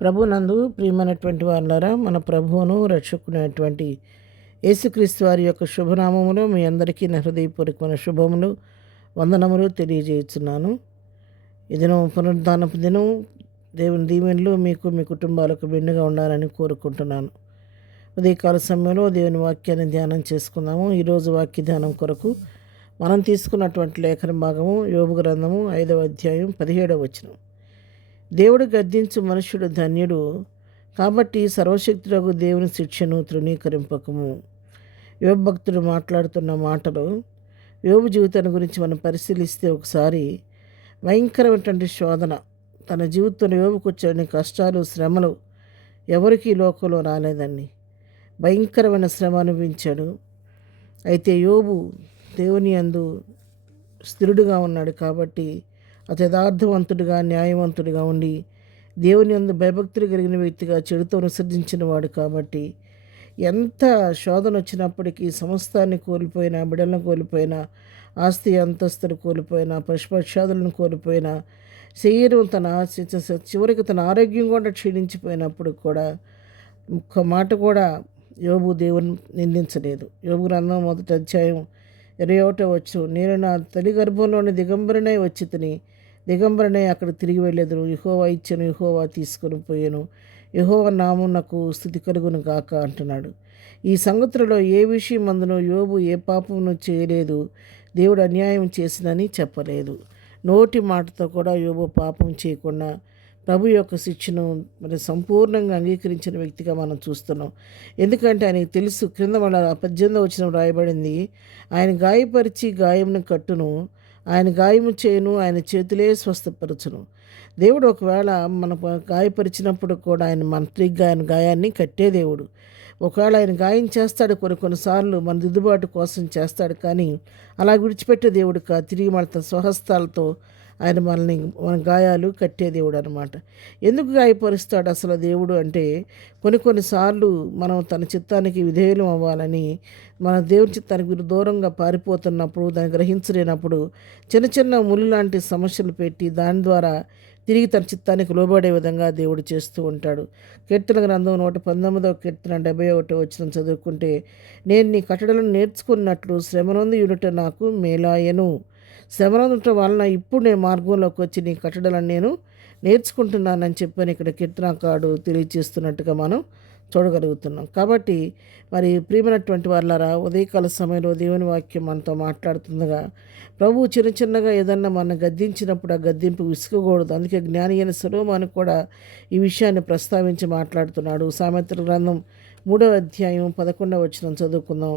ప్రభునందు ప్రియమైనటువంటి వాళ్ళారా, మన ప్రభువును రక్షకునేటువంటి యేసుక్రీస్తు వారి యొక్క శుభనామములో మీ అందరికీ నా హృదయపూర్వకమైన శుభములు, వందనములు తెలియజేస్తున్నాను. ఈ దినం పునరుద్ధానపు దినం. దేవుని దీవెనలు మీకు మీ కుటుంబాలకు మెండుగా ఉండాలని కోరుకుంటున్నాను. ఉదయకాల సమయంలో దేవుని వాక్యాన్ని ధ్యానం చేసుకుందాము. ఈరోజు వాక్య ధ్యానం కొరకు మనం తీసుకున్నటువంటి లేఖన భాగము యోబు గ్రంథము 5వ అధ్యాయం 17వ వచనం. దేవుడు గద్దించు మనుష్యుడు ధన్యుడు, కాబట్టి సర్వశక్తులకు దేవుని శిక్షను తృణీకరింపకము. యోబు భక్తుడు మాట్లాడుతున్న మాటలు యోబు జీవితాన్ని గురించి మనం పరిశీలిస్తే ఒకసారి భయంకరమైనటువంటి శోధన తన జీవితంలో యోబుకు వచ్చే కష్టాలు, శ్రమలు ఎవరికి ఈ లోకంలో రాలేదండి. భయంకరమైన శ్రమ అనుభవించాడు. అయితే యోబు దేవుని యందు స్థిరుడుగా ఉన్నాడు కాబట్టి అతి యథార్థవంతుడిగా, న్యాయవంతుడిగా ఉండి దేవుని యందు భయభక్తులు కలిగిన వ్యక్తిగా చెడుతో విసర్జించిన వాడు కాబట్టి ఎంత శోధన వచ్చినప్పటికీ సమస్తాన్ని కోల్పోయినా, బిడ్డలను కోల్పోయినా, ఆస్తి అంతస్తులు కోల్పోయినా, పశుపక్షాదులను కోల్పోయినా, శరీరం చివరికి తన ఆరోగ్యం కూడా క్షీణించిపోయినప్పుడు కూడా ఒక్క మాట కూడా యోబు దేవుని నిందించలేదు. యోబు గ్రంథం 1వ అధ్యాయం 21వ వచనం, నేను నా తల్లి గర్భంలోని దిగంబరనై వచ్చి దిగంబరనై అక్కడ తిరిగి వెళ్ళేదును. యెహోవా ఇచ్చెను, యెహోవా తీసుకొని పోయాను, యెహోవా నామం నాకు స్తుతి కలుగును గాక అంటున్నాడు. ఈ సంగతులలో ఏ విషయం అందునో యోబు ఏ పాపమును చేయలేదు, దేవుడు అన్యాయం చేసినని చెప్పలేదు. నోటి మాటతో కూడా యోబు పాపం చేయకుండా ప్రభు యొక్క శిక్షను సంపూర్ణంగా అంగీకరించిన వ్యక్తిగా మనం చూస్తున్నాం. ఎందుకంటే ఆయనకు తెలుసు, క్రింద మన 18వ వచనం రాయబడింది, ఆయన గాయపరిచి గాయమును కట్టును, ఆయన గాయము చేయను, ఆయన చేతులే స్వస్థపరచును. దేవుడు ఒకవేళ మన గాయపరిచినప్పుడు కూడా ఆయన తిరిగి ఆయన గాయాన్ని కట్టే దేవుడు. ఒకవేళ ఆయన గాయం చేస్తాడు, కొన్నిసార్లు మన దిద్దుబాటు కోసం చేస్తాడు, కానీ అలా విడిచిపెట్టే దేవుడు కాదు. తిరిగి మన తన స్వహస్తాలతో ఆయన మన గాయాలు కట్టే దేవుడు అనమాట. ఎందుకు గాయపరుస్తాడు అసలు దేవుడు అంటే, కొన్నిసార్లు మనం తన చిత్తానికి విధేయులం అవ్వాలని, మన దేవుని చిత్తానికి దూరంగా పారిపోతున్నప్పుడు, దాన్ని గ్రహించలేనప్పుడు చిన్న చిన్న ముళ్ళు లాంటి సమస్యలు పెట్టి దాని ద్వారా తిరిగి తన చిత్తానికి లోబడే విధంగా దేవుడు చేస్తూ ఉంటాడు. కీర్తన గ్రంథం 119వ కీర్తన 71వ వచనం చదువుకుంటే, నేను నీ కట్టడలను నేర్చుకున్నట్లు శ్రమనందు యునుట నాకు మేలాయను. శ్రమనందుట వలన ఇప్పుడు నేను మార్గంలోకి వచ్చి నీ కట్టడలను నేను నేర్చుకుంటున్నానని చెప్పని ఇక్కడ కీర్తనకారుడు తెలియజేస్తున్నట్టుగా మనం చూడగలుగుతున్నాం. కాబట్టి మరి ప్రియమైనటువంటి వాళ్ళారా, ఉదయకాల సమయంలో దేవుని వాక్యం మనతో మాట్లాడుతుండగా ప్రభు చిన్నగా ఏదన్నా మనం గద్దించినప్పుడు ఆ గద్దింపు విసుగకూడదు. అందుకే జ్ఞాని అయిన సొలొమోను కూడా ఈ విషయాన్ని ప్రస్తావించి మాట్లాడుతున్నాడు. సామెతల గ్రంథం 3వ అధ్యాయం 11వ వచనం చదువుకుందాం.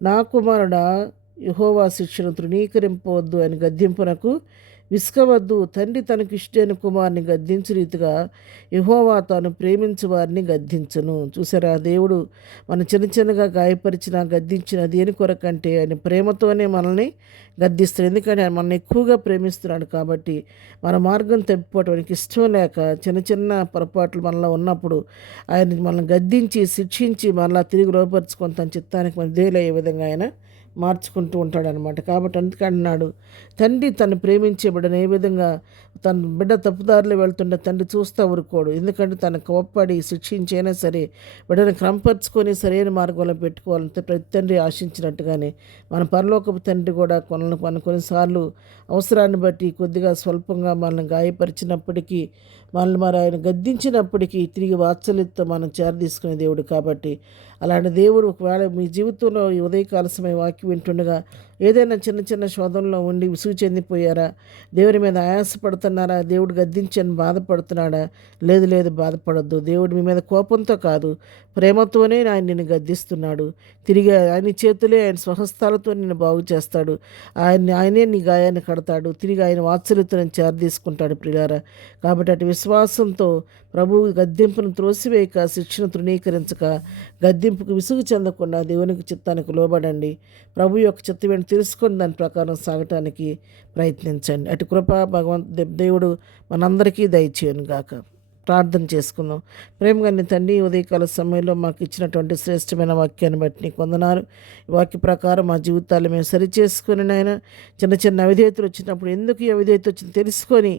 నా కుమారుడా, యెహోవా శిక్షను తృణీకరింపవద్దు, అని గద్దింపునకు విసుకవద్దు. తండ్రి తనకు ఇష్టమైన కుమారుని గద్దించు రీతిగా యెహోవా తాను ప్రేమించు వారిని గద్దించును. చూసారా, దేవుడు మన చిన్నగా గాయపరిచిన, గద్దించిన దేని కొరకంటే ఆయన ప్రేమతోనే మనల్ని గద్దిస్తాడు. ఎందుకంటే ఆయన మనల్ని ఎక్కువగా ప్రేమిస్తున్నాడు కాబట్టి మన మార్గం తప్పిపోవటానికి ఇష్టం లేక చిన్న పొరపాట్లు మనలో ఉన్నప్పుడు ఆయన మనల్ని గద్దించి, శిక్షించి మరలా తిరిగి లోపరుచుకొని తన చిత్తానికి మన దేలయ్యే విధంగా ఆయన మార్చుకుంటూ ఉంటాడనమాట. కాబట్టి అందుకన్నాడు, తండ్రి తను ప్రేమించే బిడ్డను ఏ విధంగా తన బిడ్డ తప్పుదారిలో వెళ్తుంటే తండ్రి చూస్తూ ఊరుకోడు. ఎందుకంటే తను కోప్పడి శిక్షించైనా సరే బిడ్డను క్రమపరుచుకొని సరైన మార్గంలో పెట్టుకోవాలంటే ప్రతి తండ్రి ఆశించినట్టుగానే మన పరలోకపు తండ్రి కూడా కొన్నిసార్లు అవసరాన్ని బట్టి కొద్దిగా స్వల్పంగా మనల్ని గాయపరిచినప్పటికీ, మనల్ని మరి ఆయన గద్దించినప్పటికీ తిరిగి వాత్సల్యంతో మనం చేరదీసుకునే దేవుడు. కాబట్టి అలాంటి దేవుడు ఒకవేళ మీ జీవితంలో ఈ ఉదయకాల సమయం వాక్యం వింటుండగా ఏదైనా చిన్న శోధనలో ఉండి విసుగు చెందిపోయారా, దేవుని మీద ఆయాసపడుతున్నారా, దేవుడు గద్దించని బాధపడుతున్నాడా? లేదు, బాధపడద్దు. దేవుడు మీ మీద కోపంతో కాదు, ప్రేమతోనే ఆయన నిన్ను గద్దిస్తున్నాడు. తిరిగి ఆయన చేతులే, ఆయన స్వహస్తాలతో నిన్ను బాగు చేస్తాడు. ఆయనే నీ గాయాన్ని కడతాడు. తిరిగి ఆయన వాత్సల్యతను చేరదీసుకుంటాడు ప్రియులారా. కాబట్టి అటు విశ్వాసంతో ప్రభువు గద్దింపును త్రోసివేయక, శిక్షను తృణీకరించక, గద్దింపుకు విసుగు చెందకుండా దేవునికి చిత్తానికి లోబడండి. ప్రభు యొక్క చిత్తమేంటి తెలుసుకొని దాని ప్రకారం సాగటానికి ప్రయత్నించండి. అటు కృప దేవుడు మనందరికీ దయచేయను గాక. ప్రార్థన చేసుకుందాం. ప్రేమగల తండ్రి, ఉదయకాల సమయంలో మాకు ఇచ్చినటువంటి శ్రేష్టమైన వాక్యాన్ని బట్టి నీకు వందనాలు. ఈ వాక్య ప్రకారం మా జీవితాలు మేము సరిచేసుకుని నాయన, చిన్న చిన్న అవిధేయతలు వచ్చినప్పుడు ఎందుకు ఈ అవిధేయత వచ్చింది తెలుసుకొని,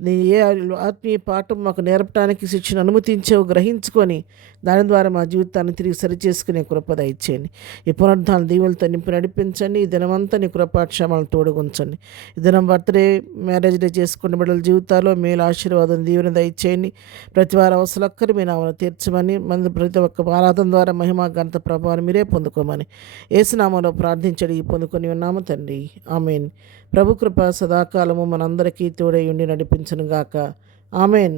నీ ఏ ఆత్మీయ పాఠం మాకు నేర్పడానికి శిక్షను అనుమతించావు గ్రహించుకొని, దాని ద్వారా మా జీవితాన్ని తిరిగి సరిచేసుకునే కృప దయచేయండి. ఈ పునరుద్ధాన దీవులతో నింపి నడిపించండి. ఈ దినమంతా నీ కృపాక్షేమాలను తోడుగుంచండి. ఈ దినం బర్త్డే, మ్యారేజ్ డే చేసుకున్న బిడ్డల జీవితాల్లో మేలు ఆశీర్వాదం దీవెన దయచేయండి. ప్రతి వారి అవసరక్కరు మీ నామను తీర్చమని, ప్రతి ఒక్క ఆరాధన ద్వారా మహిమ ఘనత ప్రభావాన్ని మీరే పొందుకోమని యేసు నామములో ప్రార్థించడి పొందుకొని ఉన్నాము తండ్రి. ఆమెన్. ప్రభు కృప సదాకాలము మనందరికీ తోడై ఉండి నడిపించును గాక. ఆమెన్.